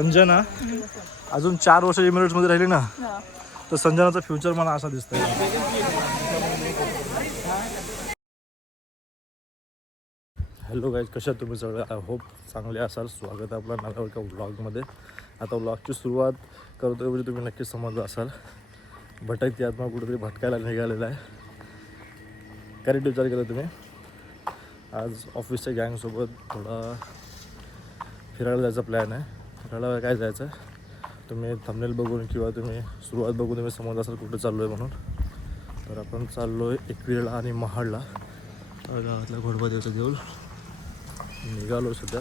संजना अजून 4 वर्ष एमिरेट्समध्ये राहिली ना तर संजनाचं फ्युचर मला असा दिसतंय. हॅलो गाईज, कशा तुम्ही सगळे? आय होप चांगले असाल. स्वागत आहे आपला नव्या एका व्लॉगमध्ये. आता व्लॉगची सुरुवात करतोय म्हणजे तुम्ही नक्कीच समजलं असाल. भटकती आत्मा कुठेतरी भटकायला निघालेला आहे. करेक्ट विचार केला तुम्ही. आज ऑफिसच्या गँगसोबत थोडा फिरायला जायचा प्लॅन आहे. फिरायला काय जायचं तुम्ही थंबनेल बघून किंवा तुम्ही सुरुवात बघून तुम्ही समजलं असाल कुठे चाललो आहे म्हणून. तर आपण चाललो आहे एकविरेला आणि महाडला. गावातल्या घोडबादेवचं देऊळ निघालो सध्या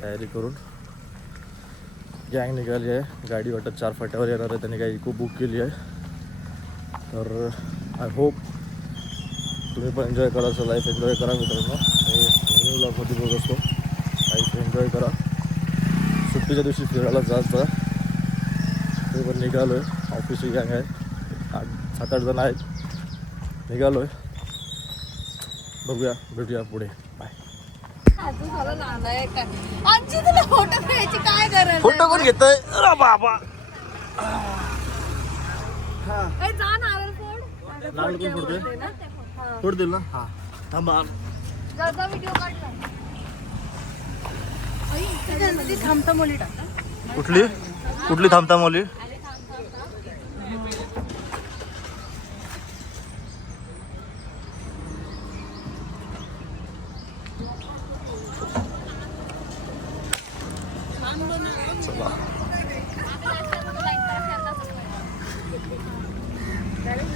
तयारी करून. गँग निघाली आहे. गाडी वाटत 4 फाट्यावर येणार आहे. त्यांनी काही इको बुक केली आहे. तर आय होप तुम्ही पण एन्जॉय करा. असं लाईफ एन्जॉय करा मित्रांनो. हे नेहमी व्लॉगमध्ये बघत असतो. लाईफ एन्जॉय करा. सुट्टीच्या दिवशी फिरायला जात जा. ते पण निघालो आहे. ऑफिसची गँग आहे. 7-8 जण आहेत. निघालो आहे. बघूया, भेटूया पुढे. बाय. फोटो कोण घेतोय? बाबा नारळ कोण फोडतोय? फोडतील ना. हा थांबा. कुठली कुठली थांबतामोली?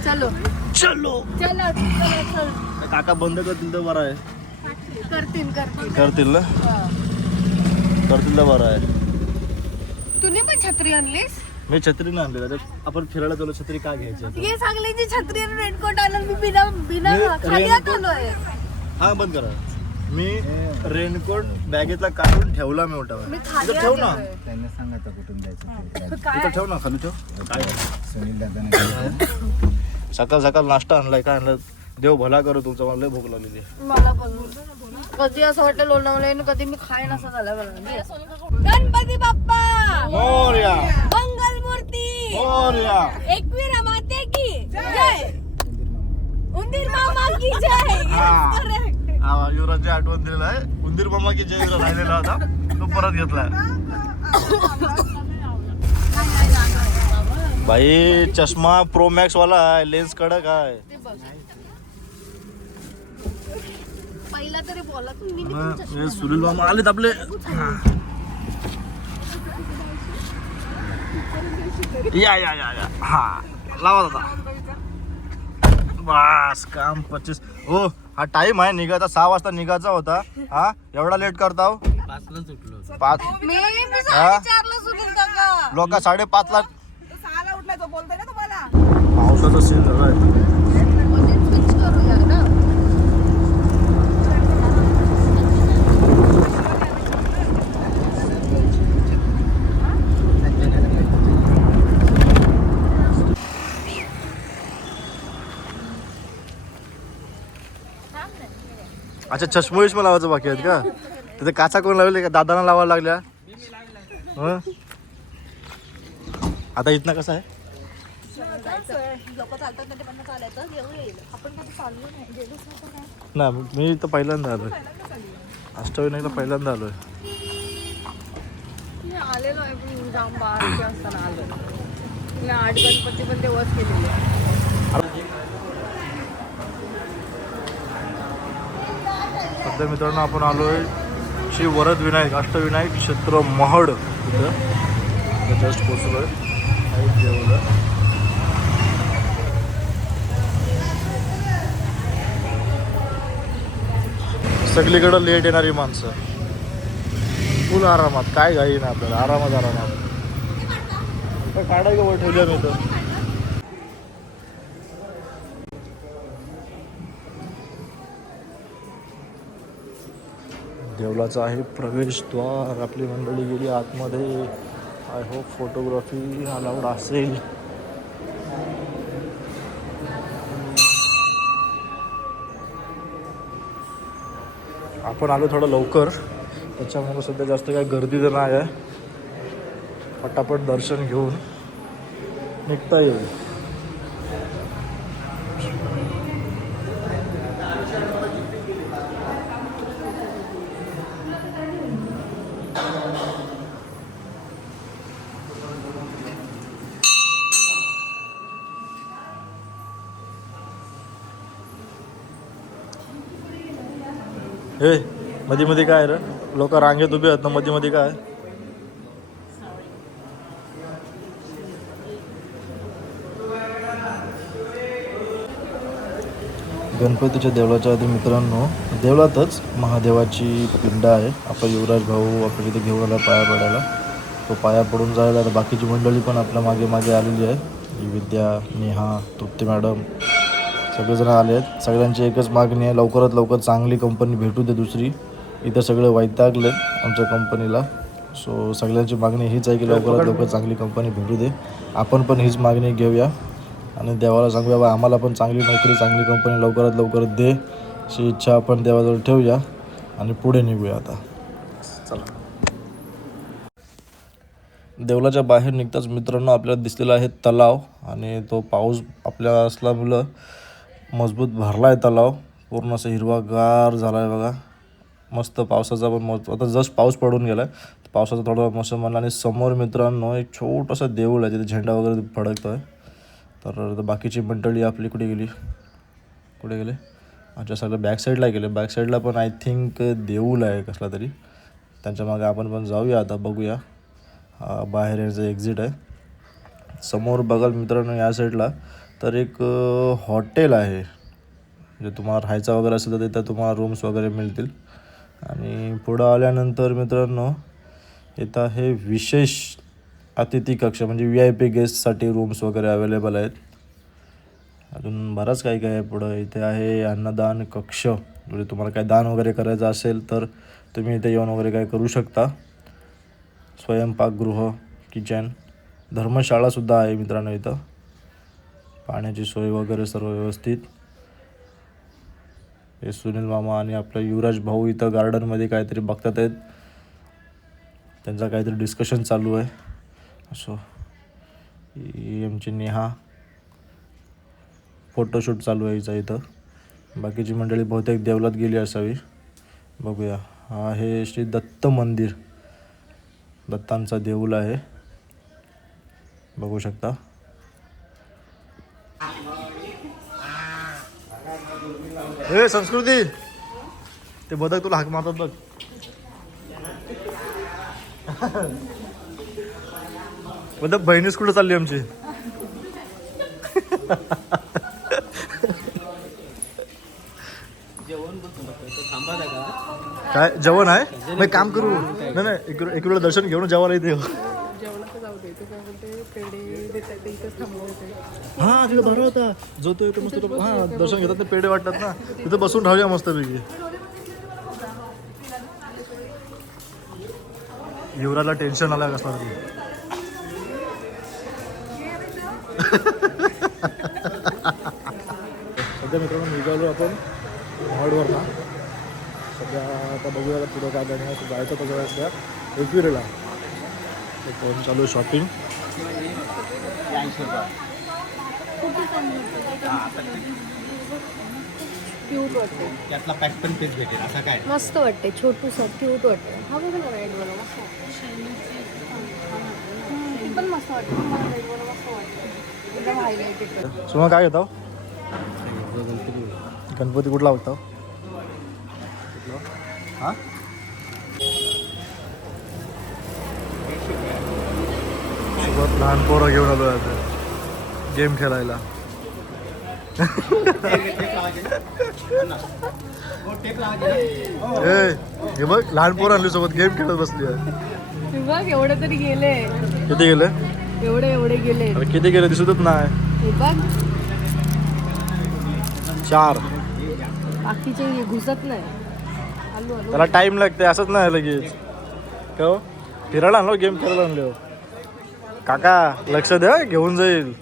चलो चलो चलो चल. काका बंद करतील तर बरं आहे. करतील करतील ना. करतील तर बरं आहे. तुम्ही पण छत्री आणलीस? मी छत्री नाही आणली. त्याच्यात आपण फिरायला चालू. छत्री काय घ्यायची? ये सांगलीची छत्री आणि रेनकोट आणलं. मी बिना खाली आलोय. हा बंद करा. मी रेनकोट बॅगेतला काढून ठेवला. मी मोठा ठेव ना. त्यांना सांगायचं कुठून जायचं. इथं ठेव ना. खाली ठेव. काय सुनील दादा सकाळ सकाळ नाश्ता आणलाय. काय आणलं? देव भला करू तुमचा. मला लय भूक लागलेली आहे. मला पण कधी असं वाटतं लोणावळ्याने कधी मी खाईन असं झालं मला. गणपती बाप्पा मोरया. मंगल मूर्ती मोरया. एकविरा माते की जय. उंदीर मामा की जय. युवराजची आठवण दिलेला आहे. उंदीर मामा की जय राहिलेला होता तो परत घेतलाय. भाई चष्मा प्रो मॅक्स वाला आहे. लेन्स कडक आहे. पहिला तरी बोला तुम्ही. सुनील मामा आलेत आपले. या या या या. हा लावा दादा. बस काम 25. हो हा टाइम आहे निघायचा. 6 वाजता निघायचा होता. हा एवढा लेट करता? 5ला सुटलो. 5 मी 4:30ला सुनील काका. लोक 5:30ला. 6ला उठलाय बोलतोय ना तुम्हाला. पावसाचा सीन झालाय. स्विच करूया ना. अच्छा चष्मा विष्मा लावायचं बाकी आहेत का? तिथे काचा कोण लावले का? दादांना लावायला लागल्या. आता इथनं कसं आहे? ना मी इथं पहिल्यांदा आलोय. अष्टविनायकला पहिल्यांदा आलोय. आलेलो आहे पण जाम 12 वाजता आलो. 8 गणपती पण तेव्हाच केलेले. सध्या मित्रांनो आपण आलोय श्री वरद विनायक अष्टविनायक क्षेत्र महाड. तिथं जस्ट पोचलोय. सगळीकडं लेट येणारी माणसं. फुल आरामात. काय घाई ना आपल्याला. आरामात काढाय का वर ठेवल्या मी तर. देवलाचा आहे प्रवेशद्वार. आपली मंडळी गेली आतमध्ये. आय होप फोटोग्राफी अलाउड असेल. आपण आलो थोडं लवकर त्याच्यामुळे सध्या जास्त काही गर्दी तर नाही आहे. पटापट दर्शन घेऊन निघता येईल. हे मध्ये मध्ये काय रे, लोक रांगेत उभे आहेत ना, मध्ये मध्ये काय? गणपतीच्या देवळाच्या आधी मित्रांनो, देवळातच महादेवाची पिंड आहे. आपला युवराज भाऊ आपल्या तिथे घेऊन आला पाया पडायला. तो पाया पडून जायला, तर बाकीची मंडळी पण आपल्या मागे मागे आलेली आहे. ही विद्या, नेहा, तृप्ती मॅडम सगळेजण आले आहेत. सगळ्यांची एकच मागणी आहे, लवकरात लवकर चांगली कंपनी भेटू दे दुसरी. इथं सगळे वैतागले आमच्या कंपनीला. सो सगळ्यांची मागणी हीच आहे की लवकरात लवकर चांगली कंपनी भेटू दे. आपण पण हीच मागणी घेऊया आणि देवाला सांगूया बा आम्हाला पण चांगली नोकरी, चांगली कंपनी लवकरात लवकर दे, अशी इच्छा आपण देवाजवळ ठेवूया आणि पुढे निघूया. आता चला. देवळाच्या बाहेर निघताच मित्रांनो आपल्याला दिसलेला आहे तलाव, आणि तो पाऊस आपल्या असल्यामुळं मजबूत भरला आहे तलाव. पूर्ण असं हिरवागार झाला आहे बघा. मस्त पावसाचा पण आता जस्ट पाऊस पडून गेला आहे, पावसाचा थोडा मोसम म्हणला. आणि समोर मित्रांनो एक छोटासा देऊळ आहे, तिथे झेंडा वगैरे फडकतो आहे. तर बाकीची मंडळी आपली कुठे गेली, कुठे गेले? अच्छा, सगळं बॅक साईडला गेले. बॅक साईडला पण आय थिंक देऊळ आहे कसला तरी, त्यांच्या मागे आपण पण जाऊया. आता बघूया. बाहेर याचं एक्झिट आहे. समोर बघाल मित्रांनो या साईडला तर एक हॉटेल आहे, म्हणजे तुम्हाला राहायचं वगैरे असेल तर तिथं तुम्हाला रूम्स वगैरे मिळतील. आणि पुढं आल्यानंतर मित्रांनो इथं आहे विशेष अतिथी कक्ष, म्हणजे VIP गेस्टसाठी रूम्स वगैरे अवेलेबल आहेत. अजून बरंच काही काय आहे पुढं. इथे आहे अन्नदान कक्ष, म्हणजे तुम्हाला काय दान वगैरे करायचं असेल तर तुम्ही इथे येऊन वगैरे काय करू शकता. स्वयंपाकगृह, किचन, धर्मशाळासुद्धा आहे मित्रांनो. इथं पाण्याची सोय वगैरे सर्व व्यवस्थित. हे सुनील मामा आणि आपला युवराज भाऊ इथं गार्डनमध्ये काहीतरी बघतात आहेत, त्यांचा काहीतरी डिस्कशन चालू आहे. असो, आमची नेहा फोटोशूट चालू आहे इथं. बाकीची मंडळी बहुतेक देवळात गेली असावी. बघूया. हा आहे श्री दत्त मंदिर, दत्तांचा देऊळ आहे, बघू शकता. हे संस्कृती, ते बदक तुला हाक मारतात बघ. बदक बहिणीच कुठं चालली आमची? काय जेवण आहे? नाही काम करू, नाही एक वेळा दर्शन घेऊन जेवायला येते. हा तिथे बरं होता जो तो येतो मस्त. हा दर्शन घेतात, ते पेढे वाटतात ना, तिथे बसून राहूया मस्तपैकी. युवराला टेन्शन आलं कसला तरी. सध्या मित्रांनो निघालो आपण महाडवर ना. सध्या आता बघूया पुढं काय जाण्याचं जायचं तर सध्या एकविरेला. फोन चालू आहे शॉपिंग. क्यूट वाटते, त्यातला पॅक पण तेच भेटेल असं काय. मस्त वाटते, छोटूसा क्यूट वाटते. हा बघा ना रेड वाला मस्त वाटते, पण मस्त वाटते. मला रेड वाला मस्त वाटते, एकदम हायलाइटेड. सुमा काय घेतो? गणपती कुठला बघतो? हां सोबत लहान पोरं घेऊन आलो आता गेम खेळायला. हे बघ लहान पोरं आणली सोबत, गेम खेळत बसली आहे. बघ एवढे तरी गेले. किती गेले? एवढे गेले. अरे किती गेले दिसतच नाही. हे बघ 4. बाकीचे घुसत नाही. त्याला टाइम लागते, असंच नाही लगेच. का हो? फिरायला आणलो, गेम खेळायला आणलो. काका लक्ष द्या, घेऊन जाईल.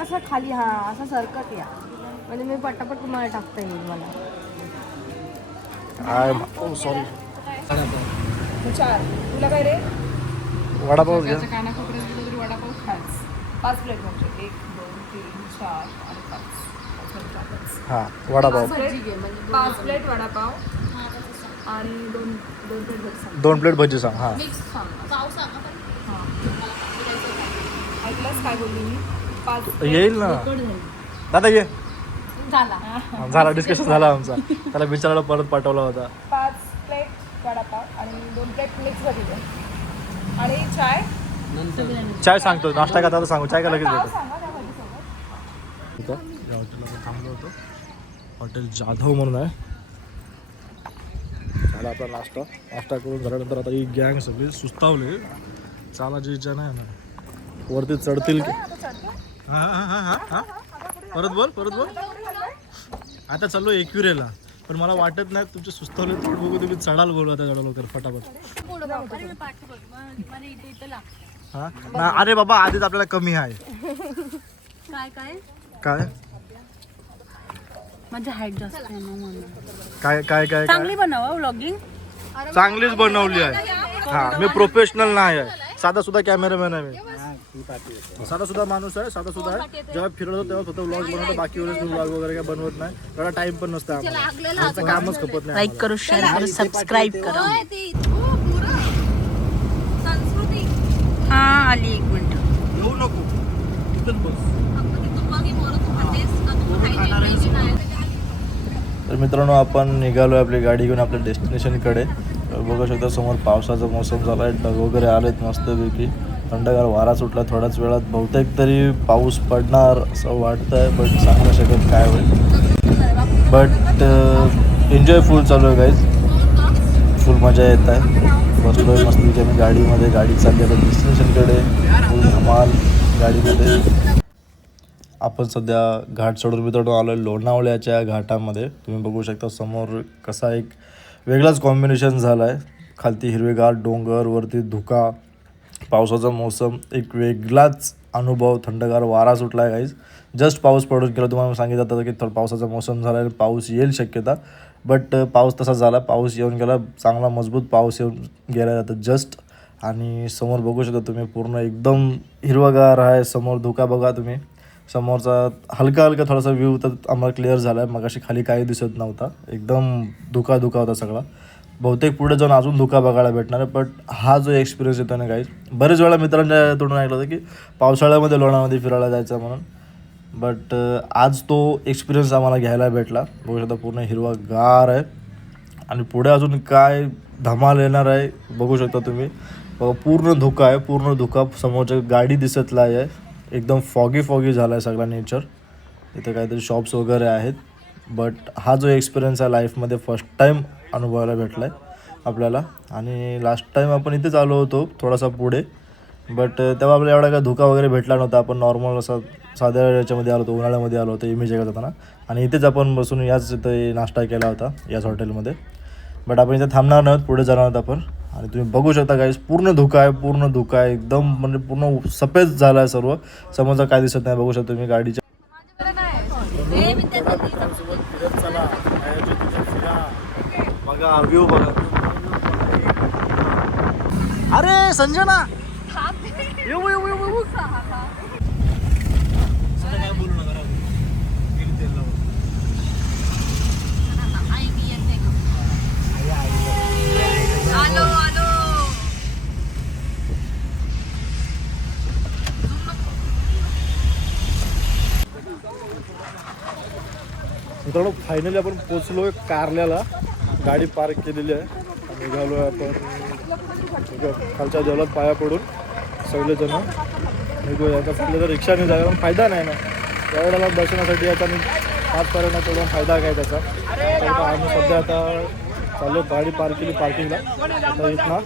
असं खाली, हा असं सरकत या, म्हणजे मी पटापट तुम्हाला टाकता येईल मला. सॉरी 4 तुला काय रे वडापाव घ्या. त्याच्या कानाकोपऱ्यात गेलं तरी वडापाव खाच 5 प्लेट म्हणजे 1 2 3 4 आणि 5 हां वडापाव 5 प्लेट वडापाव आणि 2 प्लेट भजी सांग 2 प्लेट भजी सांग. हां मिक्स सांग हां ऐकलंस काय बोलली मी 5 येईल ना दादा ये. झाला झाला डिस्कशन झाला आमचा. त्याला बिचारायला परत पाठवला होता. 5 प्लेट वडापाव आणि 2 प्लेट मिक्स भजी द्या. आणि चाय चाय सांगतो नाश्ता का आता सांगू चाय का लगेच पाव भेटतो. सांगा त्या भजीसोबत या हॉटेलला आपण थांबलो होतो. हॉटेल जाधव म्हणून आहे. झाला आपला नाश्ता करून झाल्यानंतर आता ही गँग सगळी सुस्तावले. चालायची इच्छा नाही ना. वरती चढतील की हा परत बोल आता चाललो एकविरेला. पण मला वाटत नाही तुमचे सुस्तावले थोडं बघू तुम्ही चढाल बोलू आता चढा लवकर फटाफट. हा ना अरे बाबा आधीच आपल्याला कमी आहे. काय काय काय माझी हाईट जास्त आहे ना म्हणून. काय काय काय चांगली काय बनवा व्लॉगिंग. चांगलीच बनवली आहे. हा मी प्रोफेशनल नाही आहे. साधा सुद्धा कॅमेरामॅन आहे मी. साधा सुद्धा माणूस आहे. साधा सुद्धा आहे. जेव्हा फिरतो तेव्हा फक्त व्लॉग बनवतो. बाकी वेळेस मी व्लॉग वगैरे काय बनवत नाही. एवढा टाइम पण नसतं आम्हाला. आमचं कामच खपत नाही. लाईक करू शेअर करू सबस्क्राईब करा. हा आली 1 मिनिट. येऊ नको तिथंच बस. तर मित्रांनो आपण निघालो आपली गाडी घेऊन आपल्या डेस्टिनेशनकडे. बघू शकता समोर पावसाचा मोसम झाला आहे. ढग वगैरे आलेत मस्तपैकी. थंडगार वारा सुटला. थोड्याच वेळात बहुतेक तरी पाऊस पडणार असं वाटतं आहे. बट सांगू शकत काय होईल. बट एन्जॉय फुल चालू आहे गाईज. फुल मजा येत आहे. बसलो आहे मस्तपैकी आम्ही गाडीमध्ये. गाडी चालली आता डेस्टिनेशनकडे. फुल धमाल गाडीमध्ये. आपण सध्या घाट चढून मित्रांनो आलो आहे लोणावळ्याच्या घाटामध्ये. तुम्ही बघू शकता समोर कसा एक वेगळाच कॉम्बिनेशन झाला आहे. खालती हिरवेगार डोंगर, वरती धुका, पावसाचा मोसम, एक वेगळाच अनुभव. थंडगार वारा सुटला आहे गाईज. जस्ट पाऊस पडून गेला. तुम्हाला सांगितलं होतं की थोडा पावसाचा मोसम झाला आहे. पाऊस येईल शक्यता. बट पाऊस तसा झाला. पाऊस येऊन गेला. चांगला मजबूत पाऊस येऊन गेला जातं जस्ट. आणि समोर बघू शकता तुम्ही पूर्ण एकदम हिरवागार आहे. समोर धुका बघा तुम्ही. समोरचा हलका थोडासा व्ह्यू तर आम्हाला क्लिअर झाला आहे. मगाशी खाली काही दिसत नव्हता. एकदम धुका होता सगळा. बहुतेक पुढे जाऊन अजून धुका बघायला भेटणार आहे. बट हा जो एक्सपिरियन्स येतो ना गाईज, बरेच वेळा मित्रांच्या तोडून ऐकलं होतं की पावसाळ्यामध्ये लोणावळ्यामध्ये फिरायला जायचं म्हणून. बट आज तो एक्सपिरियन्स आम्हाला घ्यायला भेटला. बघू शकता पूर्ण हिरवागार आहे. आणि पुढे अजून काय धमाल येणार आहे बघू शकता तुम्ही. पूर्ण धुका आहे. पूर्ण धुका. समोरच्या गाडी दिसत नाही आहे. एकदम फॉगी झाला आहे सगळा नेचर. इथे काहीतरी शॉप्स वगैरे आहेत. बट हा जो एक्सपिरियन्स आहे लाईफमध्ये फर्स्ट टाईम अनुभवायला भेटला आहे आपल्याला. आणि लास्ट टाईम आपण इथेच आलो होतो थोडासा पुढे. बट तेव्हा आपल्याला एवढा काय धुका वगैरे भेटला नव्हता. आपण नॉर्मल असा साध्या याच्यामध्ये आलो होतो. उन्हाळ्यामध्ये आलो होतो इमेज येत होता. आणि इथेच आपण बसून याच इथे नाश्ता केला होता याच हॉटेलमध्ये. बट आपण इथे थांबणार नव्हत. पुढे जाणार आहोत आपण. आणि तुम्ही बघू शकता गाईस पूर्ण धुका आहे. एकदम म्हणजे पूर्ण सफेद झाला आहे सर्व. समोरचा काय दिसत नाही. बघू शकता तुम्ही गाडीच्या बघा व्ह्यू बघा. अरे संजना येऊ काय बोलू नका. मित्रांनो फायनली आपण पोचलो आहे कारल्याला. गाडी पार्क केलेली आहे. निघालो आहे आपण खालच्या देवलात पाया पडून सगळेजण निघू. याचा फायदा तर रिक्षाने जायला पण फायदा नाही ना. त्यावेळेला दर्शनासाठी आता मी 5 पर्यंत तेवढा फायदा काय त्याचा. तर आम्ही सध्या आता चालू गाडी पार्क केली पार्किंगला. आता इथनं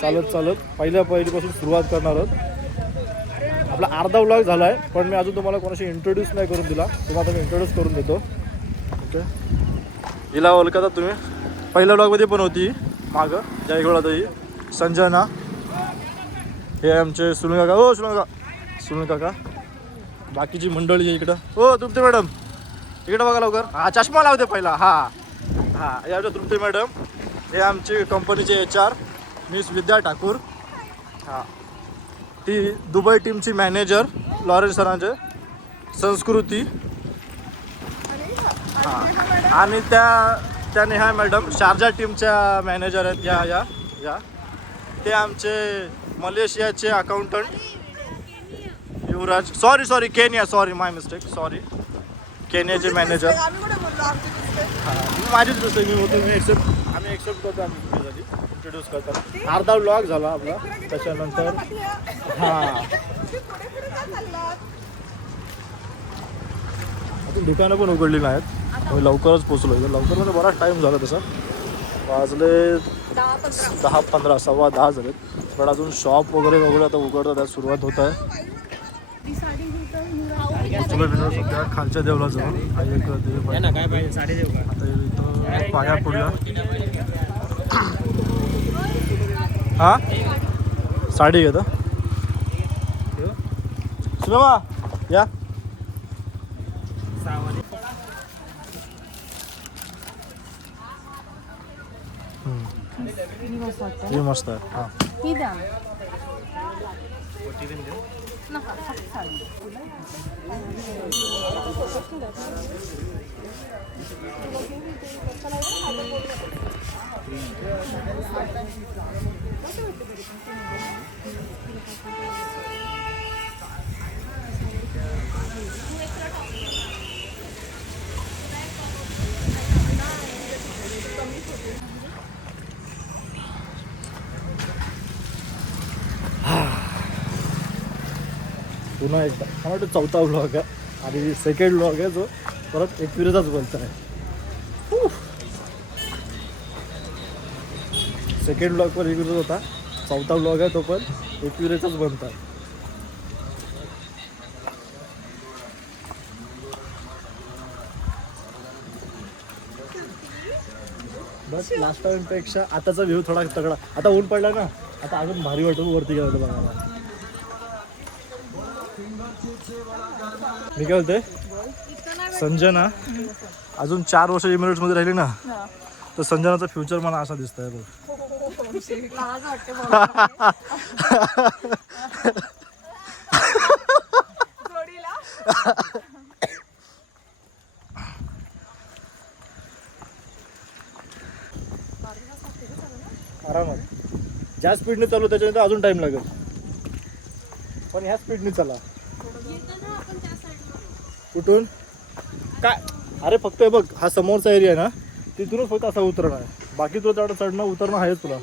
चालत पहिल्यापासून सुरुवात करणार आहोत. आपला अर्धा व्लॉग झाला आहे. पण मी अजून तुम्हाला कोणाशी इंट्रोड्यूस नाही करून दिला. तुम्हाला मी इंट्रोड्यूस करून देतो. ओके हिला ओळखता तुम्ही. पहिल्या व्लॉगमध्ये पण होती मागं ज्या वेळा ही संजना. हे आमचे सुनील काका. सुनील काका. बाकीची मंडळी आहे इकडं. तृप्ती मॅडम इकडं बघा लवकर. हा चष्मा लावते पहिला. हा हे आमच्या तृप्ती मॅडम. हे आमची कंपनीचे HR. मिस विद्या ठाकूर. हां ती दुबई टीमची मॅनेजर लॉरेन्स सरांचे. संस्कृती हां आणि त्या नेहा मॅडम शारजा टीमच्या मॅनेजर आहेत. या ते आमचे मलेशियाचे accountant Yuvraj. Sorry Kenya. Sorry my mistake. Sorry केनियाचे मॅनेजर. माझीच दुसरी मी होतो. आम्ही एक्सेप्ट करतो. आम्ही चुकीसाठी इंट्रोड्यूस करतो. अर्धा व्लॉग झाला आपला. त्याच्यानंतर हां अजून दुकानं पण उघडली नाहीत. आम्ही लवकरच पोचलो. लवकर म्हणजे बराच टाईम झाला तसा. वाजले 10-15 10:15 झालेत. पण अजून शॉप वगैरे आता उघडतात. सुरुवात होत आहे. चलो सध्या खालच्या देवला जाऊ. आता इथं पाया पडूया. हा साडी घेता सुरमा या. ही मस्त आहे. हां ती द्या नका फक्त साडी. पुन्हा एकदा मला वाटतं चौथा व्लॉग आहे आणि सेकंड व्लॉग आहे जो परत एकविरेचाच बोलतो आहे. सेकंड व्लॉग पण एकविरेच होता. चौथा व्लॉग आहे तो पण एकविरेचाच बनतो आहे. बस लास्ट टाइमपेक्षा आताचा व्ह्यू थोडा तगडा. आता ऊन पडला ना. आता अजून भारी वाटून वरती गेलं बघायला. मी काय बोलते संजना अजून 4 वर्ष एमिरेट्समध्ये राहिली ना तर संजनाचं फ्युचर मला असा दिसतंय बघ. आरामात ज्या स्पीडने चालू त्याच्यानंतर अजून टाइम लागेल. पण ह्या स्पीडने चला. कुठून काय अरे फक्त हे बघ हा समोरचा एरिया आहे ना तिथूनच फक्त असा उतरणं आहे. बाकी तुला चढणं उतरणं आहेच तुला.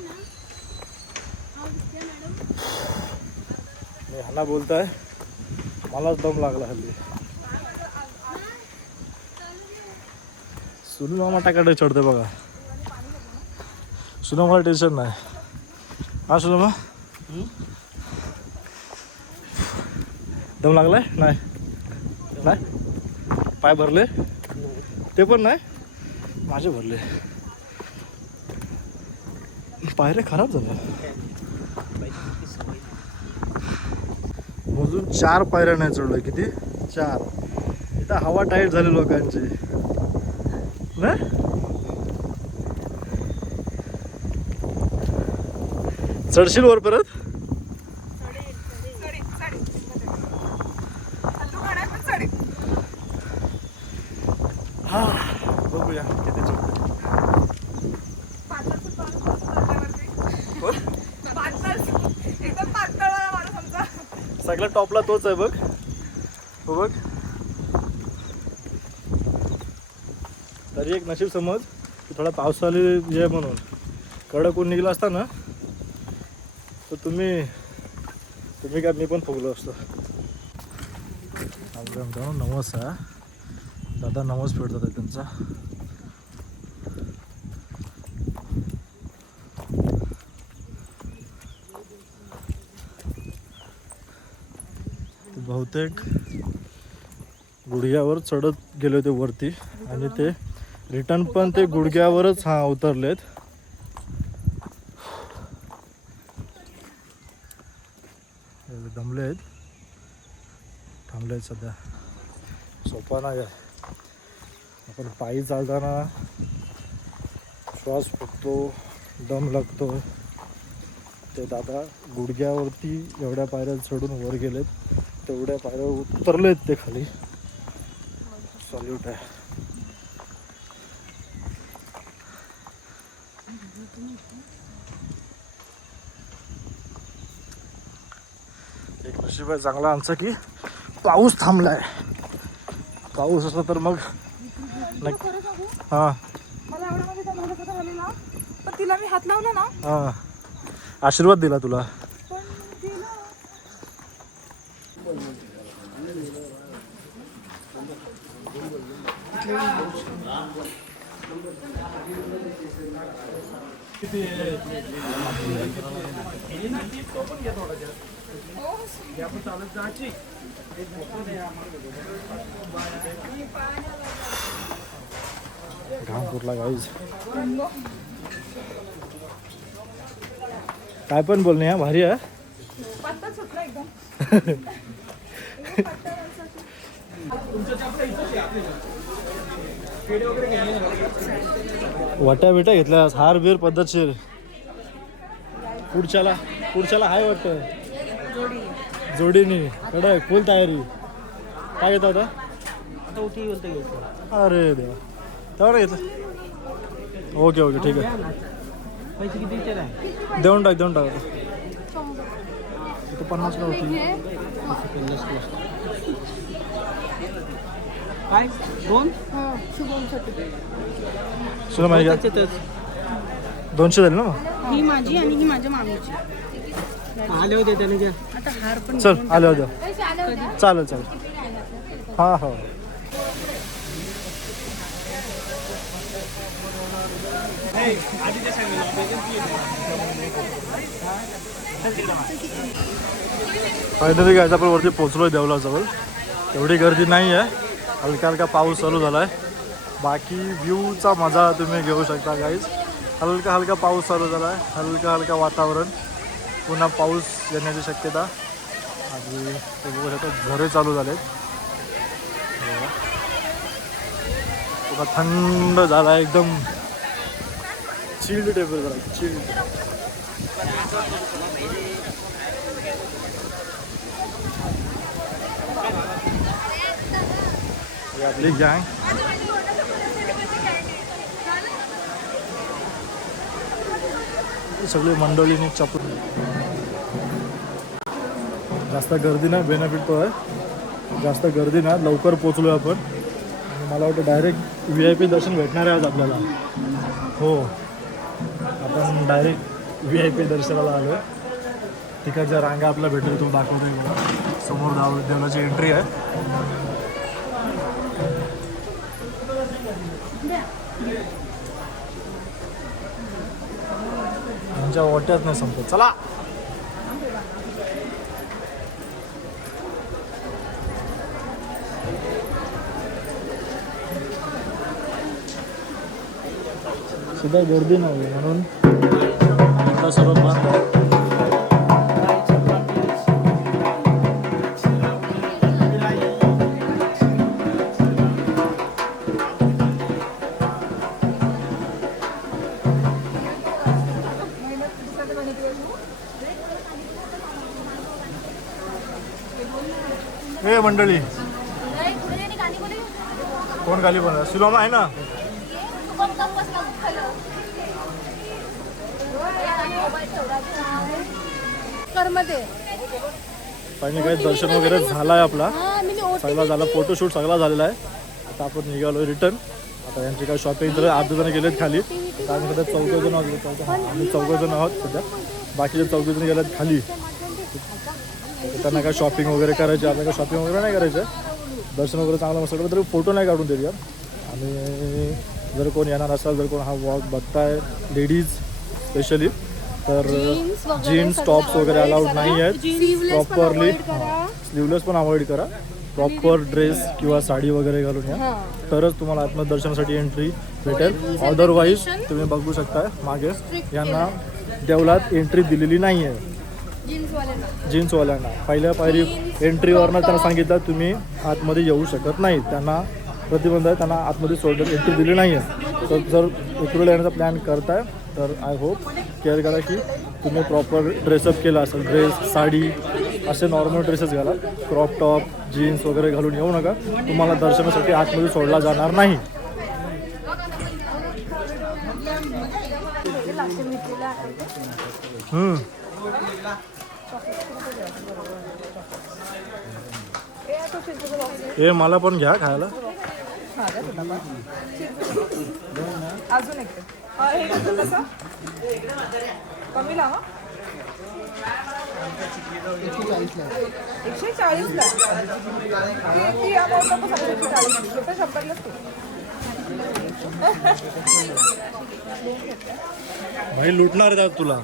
मी ह्याला बोलताय मलाच दम लागला हल्ली. सुनू मामा टाकाडे चढते बघा. सुनू मला टेन्शन नाही. हा सुनू मा दम लागलाय नाही. पाय भरले ते पण नाही. माझे भरले. पायरे खराब झाले. अजून 4 पायऱ्या नाही चढलोय. किती 4. इथं हवा टाईट झाली लोकांची ना. चढशील वर परत. हा बघूया किती चढतो. सगळ्या टॉपला तोच आहे बघ. हो बघ तरी एक नशीब समज की थोडा पावसाळी जे म्हणून कडक ऊन निघला असता ना तर तुम्ही काय मी पण फुगलो असतो. आपल्या नवस आहे. दादा नवस फेडतात आहे त्यांचा. बहुतेक गुडघ्यावर चढत गेले होते वरती आणि ते रिटर्न पण ते गुडघ्यावरच उतरलेत. दमले आहेत. थांबले आहेत सध्या. सोपा नाही आहे. आपण पायी चालताना श्वास फुगतो, दम लागतो. ते दादा गुडघ्यावरती एवढ्या पायऱ्या चढून वर गेलेत, तेवढ्या पायऱ्या उतरलेत ते खाली. सॉल्यूट आहे. एक नशीब आहे चांगला आमचा की पाऊस थांबलाय. पाऊस असला तर मग हा मला एवढ्यामध्ये त्या महिला झालेला, पण तिला मी हात लावला ना, हा आशीर्वाद दिला तुला. पण गेलं. घाम फुटला गाईज. काय पण बोलणे हा भारी आहे. पातळ सुटला एकदम. वाट्या बिट्या घेतल्यास, हार बीर पद्धतशीर. पुढच्याला हाय वाटतं जोडीने कडक फुल तयारी. काय घेता होता? अरे देवा, तेवढं घेतलं. ओके ओके ठीक आहे. देऊन टाक इथं 50 ला होती. काय दोन सुना माहिती का 200 झाले ना मग. ही माझी आणि ही माझ्या मामीची. आले होते त्याने घ्या. आता हार पण चल आले होते. चालेल हा हो. फायनली काय आपण वरती पोचलोय देवलाजवळ. एवढी गर्दी नाही आहे, हलका हलका पाऊस चालू झाला आहे. बाकी व्ह्यूचा मजा तुम्ही घेऊ शकता गाईज. हलका हलका पाऊस चालू झाला आहे, हलका हलका वातावरण. पुन्हा पाऊस येण्याची शक्यता. आणि ते बघू शकता झरे चालू झालेत. पुन्हा थंड झाला आहे एकदम. चिल्ड टेबल बघा, चिल्ड. आपली गँग सगळी मंडळीने चपून. जास्त गर्दी ना, बेनिफिट तो आहे. जास्त गर्दी ना, लवकर पोचलो आपण. आणि मला वाटतं डायरेक्ट VIP दर्शन भेटणार आहे आज आपल्याला. हो, आपण डायरेक्ट VIP दर्शनाला आलो आहे. तिकडच्या रांगा आपल्याला भेटेल, तो दाखवतोय मला. समोर देवळाची एंट्री आहे. त्यांच्या वाट्यात नाही संपत. चला सुद्धा गर्दी नव्हती म्हणून आता सर्व बंद आहे. हे मंडळी कोण खाली बनला? सुलामा आहे ना. फायनली काही दर्शन वगैरे झालाय आपला. सगळा झाला, फोटोशूट सगळा झालेला आहे. आता आपण निघालो रिटर्न. आता यांची काय शॉपिंग तर अर्ध जण गेलेत खाली. आता आम्ही सध्या 14 जण आहोत. आम्ही 14 जण आहोत सध्या. बाकीचे 14 जण गेलेत खाली. त्यांना काय शॉपिंग वगैरे करायची. आपल्याला काय शॉपिंग वगैरे नाही करायचं. दर्शन वगैरे चांगलं मस्त तरी फोटो नाही काढून देऊया. आणि जर कोण येणार असाल, जर कोण हा वॉक बघताय लेडीज स्पेशली, तर जीन्स टॉप्स वगैरे अलाउड नाही आहेत. प्रॉपरली स्लीवलेस पण अवॉइड करा. प्रॉपर ड्रेस किंवा साडी वगैरे घालून या, तरच तुम्हाला आत्मदर्शनासाठी एंट्री भेटेल. अदरवाईज तुम्ही बघू शकता मागे यांना देवळात एंट्री दिलेली नाही आहे. जीन्सवाल्यांना पहिल्या पायरी एंट्रीवरनं त्यांना सांगितलं तुम्ही आतमध्ये येऊ शकत नाही. त्यांना प्रतिबंध आहे, त्यांना आतमध्ये सोडलं, एंट्री दिली नाही आहे. तर जर उतरला येण्याचा प्लॅन करताय तर आय होप केअर करा की तुम्ही प्रॉपर ड्रेसअप केला असेल, ड्रेस साडी असे नॉर्मल ड्रेसेस घाला. क्रॉप टॉप जीन्स वगैरे घालून येऊ नका. तुम्हाला दर्शनासाठी आतमध्ये सोडला जाणार नाही. हे मला पण घ्या खायला. अजून एक हे कसं कसं कमी लावा 140 ला ती अमाऊंट नको 140 रुपये 100 भाई लुटणार आहेत आज तुला.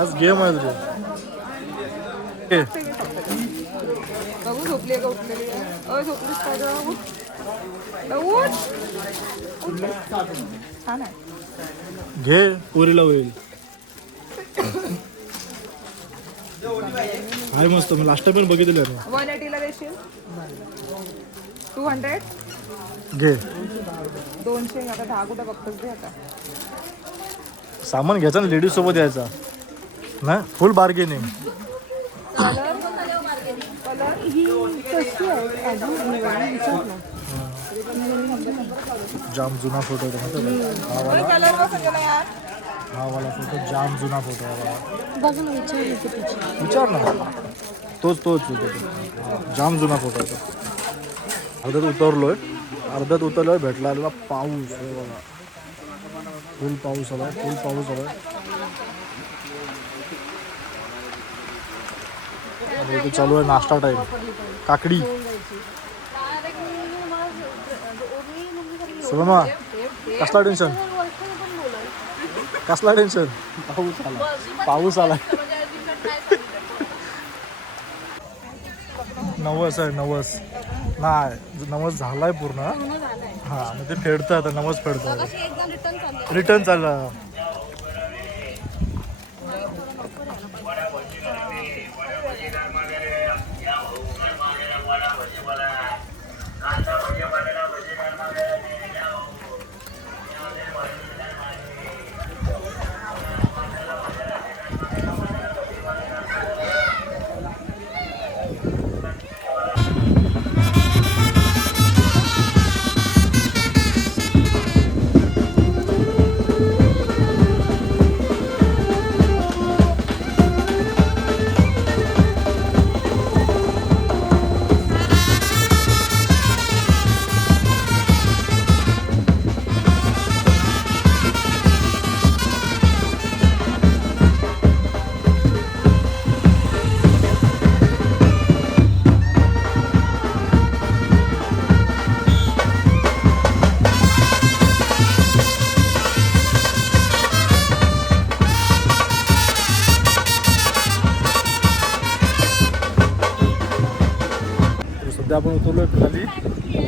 आज गेम आहे तुझे. बघू झोपली का उठलेली झोपलीस काय गं? उठ छान आहे. घे पोरीला होईल. आहे मस्त. मी लास्ट टाइम पण बघितलं आहे. 180 ला देशील 200 घे 200 आता 10 कुठं बघतोस दे आता. सामान घ्यायचं ना लेडीज सोबत यायचा ना. फुल बार्गेनिंग. कलर कलर ही कशी आहे अजून विचार ना. जाम जुना फोटो होता हा वाला. कलर कसं केला यार? हा वाला फोटो जाम जुना फोटो आहे. बघ ना विचार येते त्याची. विचार ना. तोच फोटो जाम जुना फोटो होता. अर्ध्यात उतरलोय भेटला आलेला पाऊस. फुल पाऊस आला. आणि इथे चालू आहे नाश्ता टाईम. काकडी सलमा कसला टेन्शन. पाऊस आला. नवस आहे नवस. नाही नवस झालाय पूर्ण. हा मग ते फेडतं आता. नवस फेडतं. रिटर्न चालला. सध्या आपण उतरलोय खाली.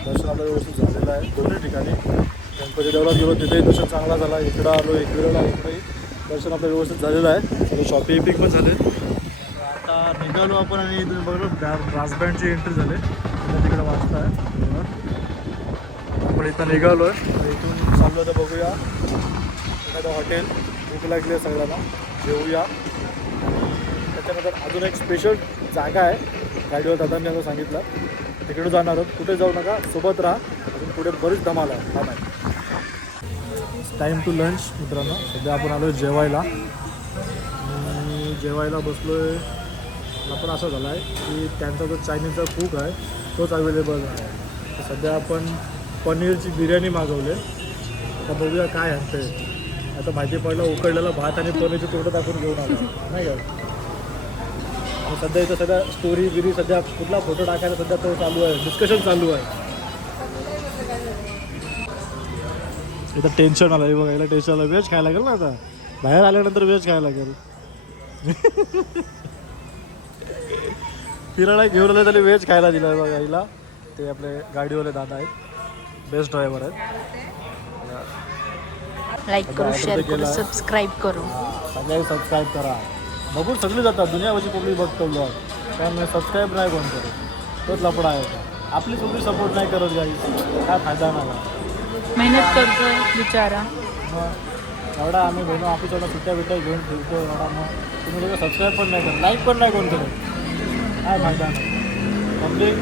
दर्शन आपलं व्यवस्थित झालेलं आहे दोन्ही ठिकाणी. गणपती देवळात गेलो तिथेही दर्शन चांगला झाला. इकडं आलो एकविरेला इकडेही दर्शन आपलं व्यवस्थित झालेलं आहे. शॉपिंग पण झाले. आता निघालो आपण आणि तुम्ही बघलो ब्रास बँडची एंट्री झाली. तिकडे वाजता आहे. आपण इथं निघालो आहे. इथून चाललो तर बघूया एखादं हॉटेल. भूक लागली आहे सगळ्यांना. जेवूया. आणि त्याच्यानंतर अजून एक स्पेशल जागा आहे गाडीवर दादांनी आम्हाला सांगितलं. तिकडे जाणार आहोत. कुठे जाऊ नका, सोबत राहा. अजून पुढे बरीच धमाल आहे. हा नाही टाईम टू लंच मित्रांनो. सध्या आपण आलो आहे जेवायला. आणि जेवायला बसलो आहे. मला पण असं झालं आहे की त्यांचा जो चायनीजचा कुक आहे तोच अवेलेबल आहे. तर सध्या आपण पनीरची बिर्याणी मागवली. आता बघूया काय आहे ते. आता माहिती पडलं उकडलेला भात आणि पनीरची तुरडं टाकून घेऊन आलो नाही का. सध्या इथं सध्या स्टोरी बिरी सध्या कुठला फोटो टाकायला सध्या तो चालू आहे. डिस्कशन चालू आहे. इथं टेन्शन आलं. बघा याला टेन्शन आलं. व्हेज खायला लागेल ना आता. बाहेर आल्यानंतर व्हेज खायला लागेल. फिरायला घेऊन आले तरी व्हेज खायला दिलं आहे. बघा हिला. ते आपले गाडीवाले दादा आहेत. बेस्ट ड्रायव्हर आहेत. लाईक करू, शेअर करू, सबस्क्राईब करू. सगळ्यांनी सबस्क्राईब करा. बघून सगळी जातात. दुनियावरची पब्लिक बघतो ब्लॉग. त्यामुळे सबस्क्राईब नाही कोण करत. तोच लफडा आहे. आपली सगळी सपोर्ट नाही करत गाई. काय फायदा नाही. मेहनत करतोय बिचारा. एवढा आम्ही बहिण ऑफिसला सुट्ट्या बिट्ट्या घेऊन फिरतो एवढा, मग तुम्ही लोक सबस्क्राईब पण नाही करत, लाईक पण नाही कोण करत, काय फायदा नाही. पब्लिक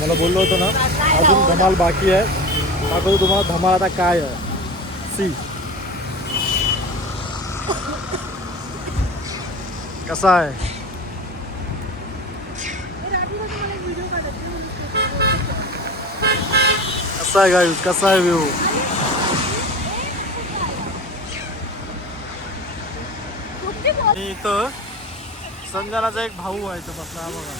मला बोललो होतो ना अजून धमाल बाकी आहे. दाखवतो तुम्हाला धमाल आता काय आहे. सी कसा आहे. कसा आहे गाईज, कसा आहे व्ह्यू. आणि इथं संजनाचा एक भाऊ आहे इथं बसला, हा बघा.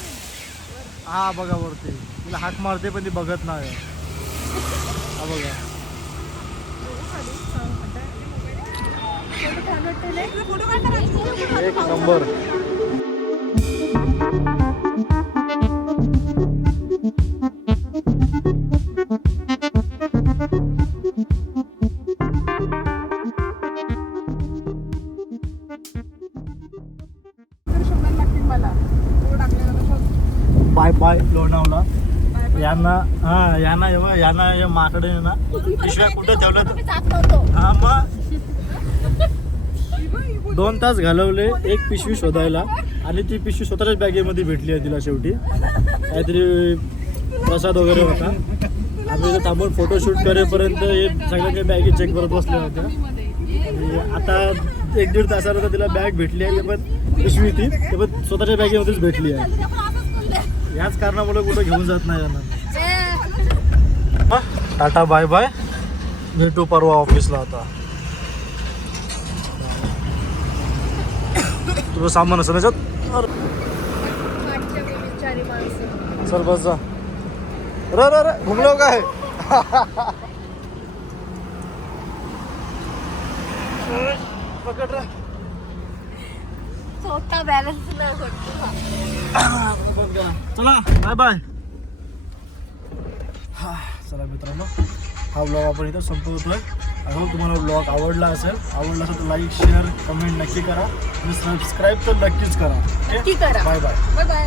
हा बघा वरती तिला हाक मारते पण ती बघत नाही. हा बघा. एक नंबर. Bye bye Lonavala. यांना माकडे ना पिशव्या कुठं ठेवलं. हा मग 2 तास घालवले एक पिशवी शोधायला आणि ती पिशवी स्वतःच्याच बॅगेमध्ये भेटली आहे तिला शेवटी. काहीतरी प्रसाद वगैरे होता. आम्ही इथं थांबून फोटोशूट करेपर्यंत हे सगळ्यांच्या बॅगी चेक करत बसल्या होत्या. आणि आता 1-1.5 तासानंतर तिला बॅग भेटली आहे. ते पण पिशवी ती ते पण स्वतःच्या बॅगेमध्येच भेटली आहे. याच कारणामुळे कुठं घेऊन जात नाही यांना. टाटा बाय बाय, भेटू परवा ऑफिसला. आता तुझं सामान असं त्याच्यात. चल बस जा. रे घुमलो काय. पकड रे. स्वतः बॅलन्स नाही चला बाय बाय. चला मित्रांनो, हा ब्लॉग आपण इथं संपवतोय. अजून तुम्हाला ब्लॉग आवडला असेल तर लाईक शेअर कमेंट नक्की करा आणि सबस्क्राईब तर नक्कीच करा. नक्की करा. Bye bye. Bye bye.